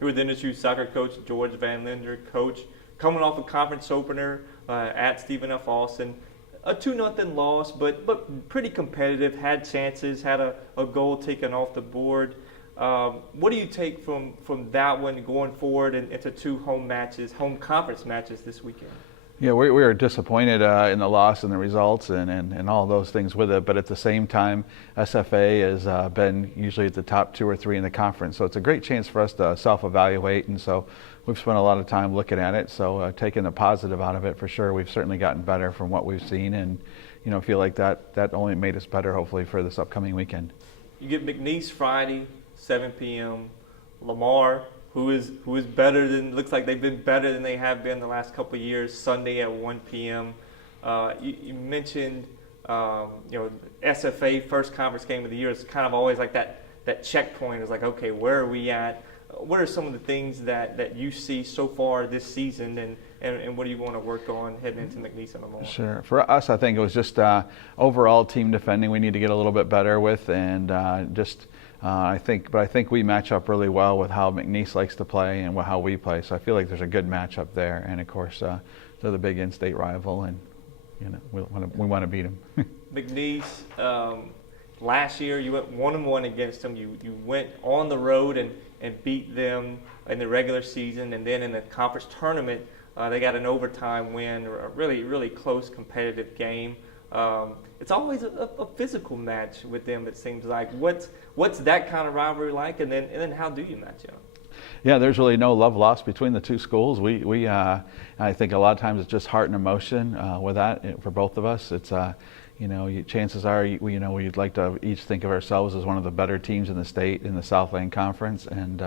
Here with NSU soccer coach George Van Linder. Coach, coming off a conference opener at Stephen F. Austin, a 2-0 loss, but pretty competitive. Had chances, had a goal taken off the board. What do you take from that one going forward into two home conference matches this weekend? Yeah, we were disappointed in the loss and the results and all those things with it. But at the same time, SFA has been usually at the top 2 or 3 in the conference. So it's a great chance for us to self-evaluate. And so we've spent a lot of time looking at it. So taking the positive out of it for sure. We've certainly gotten better from what we've seen, and feel like that only made us better hopefully for this upcoming weekend. You get McNeese Friday, 7 p.m. Lamar, who is better than, looks like they've been better than they have been the last couple of years, Sunday at 1 p.m. You mentioned, SFA, first conference game of the year, is kind of always like that checkpoint. Is like, okay, where are we at? What are some of the things that you see so far this season, and what do you want to work on heading into McNeese and Lamar? Sure. For us, I think it was just overall team defending we need to get a little bit better with, and I think we match up really well with how McNeese likes to play and how we play. So I feel like there's a good matchup there. And of course, they're the big in-state rival, and we want to beat them. McNeese, last year you went 1-1 against them. You went on the road and beat them in the regular season, and then in the conference tournament, they got an overtime win, a really close competitive game. It's always a physical match with them, it seems like. What's that kind of rivalry like, and then how do you match up? Yeah, there's really no love lost between the two schools. I think a lot of times it's just heart and emotion with that for both of us. It's chances are we'd like to each think of ourselves as one of the better teams in the state in the Southland Conference, and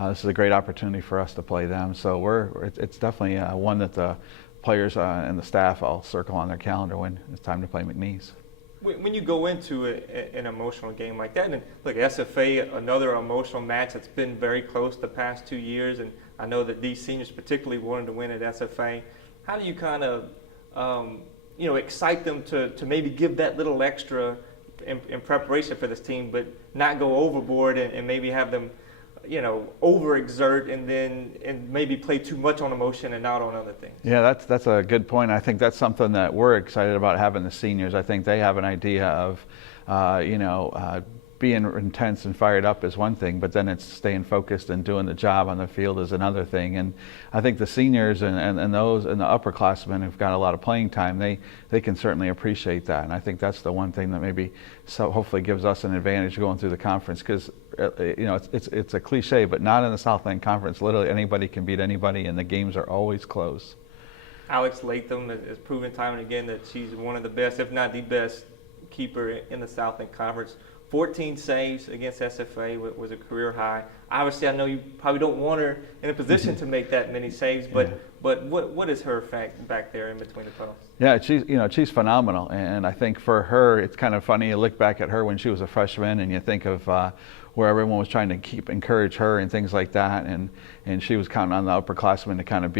this is a great opportunity for us to play them. So it's definitely one that the players and the staff all circle on their calendar when it's time to play McNeese. When you go into an emotional game like that, and look, SFA, another emotional match that's been very close the past 2 years, and I know that these seniors particularly wanted to win at SFA. How do you kind of excite them to maybe give that little extra in preparation for this team, but not go overboard and maybe have them overexert and maybe play too much on emotion and not on other things? Yeah, that's a good point. I think that's something that we're excited about having the seniors. I think they have an idea of, being intense and fired up is one thing, but then it's staying focused and doing the job on the field is another thing. And I think the seniors and those and the upperclassmen who've got a lot of playing time, they can certainly appreciate that. And I think that's the one thing that maybe hopefully gives us an advantage going through the conference, because it's a cliche, but not in the Southland Conference. Literally anybody can beat anybody, and the games are always close. Alex Latham has proven time and again that she's one of the best, if not the best, keeper in the Southland Conference. 14 saves against SFA was a career high. Obviously, I know you probably don't want her in a position to make that many saves, but what is her effect back there in between the posts? Yeah, she's phenomenal, and I think for her, it's kind of funny. You look back at her when she was a freshman, and you think of where everyone was trying to encourage her and things like that, and she was counting on the upperclassmen to kind of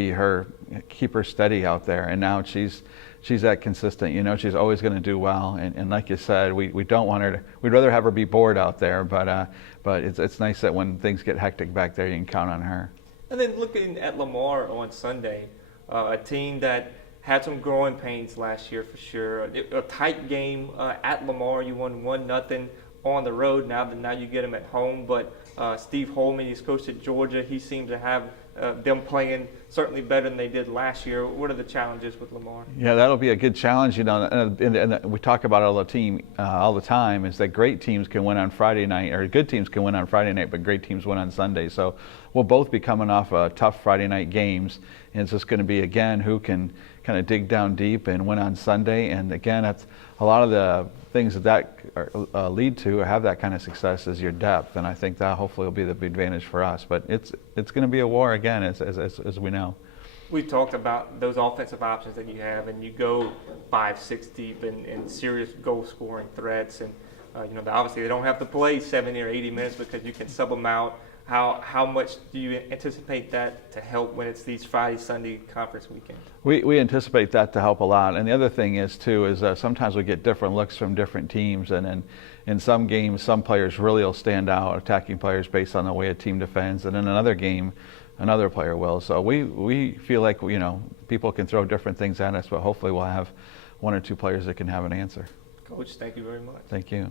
keep her steady out there, and now she's that consistent. She's always going to do well, and like you said, we don't want her to. We'd rather have her be bored out there, but it's nice that when things get hectic back there, you can count on her. And then looking at Lamar on Sunday, a team that had some growing pains last year for sure. A tight game at Lamar. You won 1-0 on the road. Now you get them at home, but Steve Holman, he's coached at Georgia. He seems to have them playing certainly better than they did last year. What are the challenges with Lamar? Yeah, that'll be a good challenge. And we talk about it all the time, is that great teams can win on Friday night, or good teams can win on Friday night, but great teams win on Sunday. So we'll both be coming off tough Friday night games, and it's just going to be, again, who can kind of dig down deep and win on Sunday. And again, that's a lot of the things that lead to or have that kind of success is your depth, and I think that hopefully will be the big advantage for us. But it's going to be a war again, as we know. We've talked about those offensive options that you have, and you go 5-6 deep in serious goal-scoring threats, and obviously they don't have to play 70 or 80 minutes because you can sub them out. how much do you anticipate that to help when it's these Friday, Sunday conference weekends? We anticipate that to help a lot. And the other thing is too is sometimes we get different looks from different teams, and in some games some players really will stand out, attacking players based on the way a team defends, and in another game another player will. So we feel like people can throw different things at us, but hopefully we'll have one or two players that can have an answer. Coach, thank you very much. Thank you.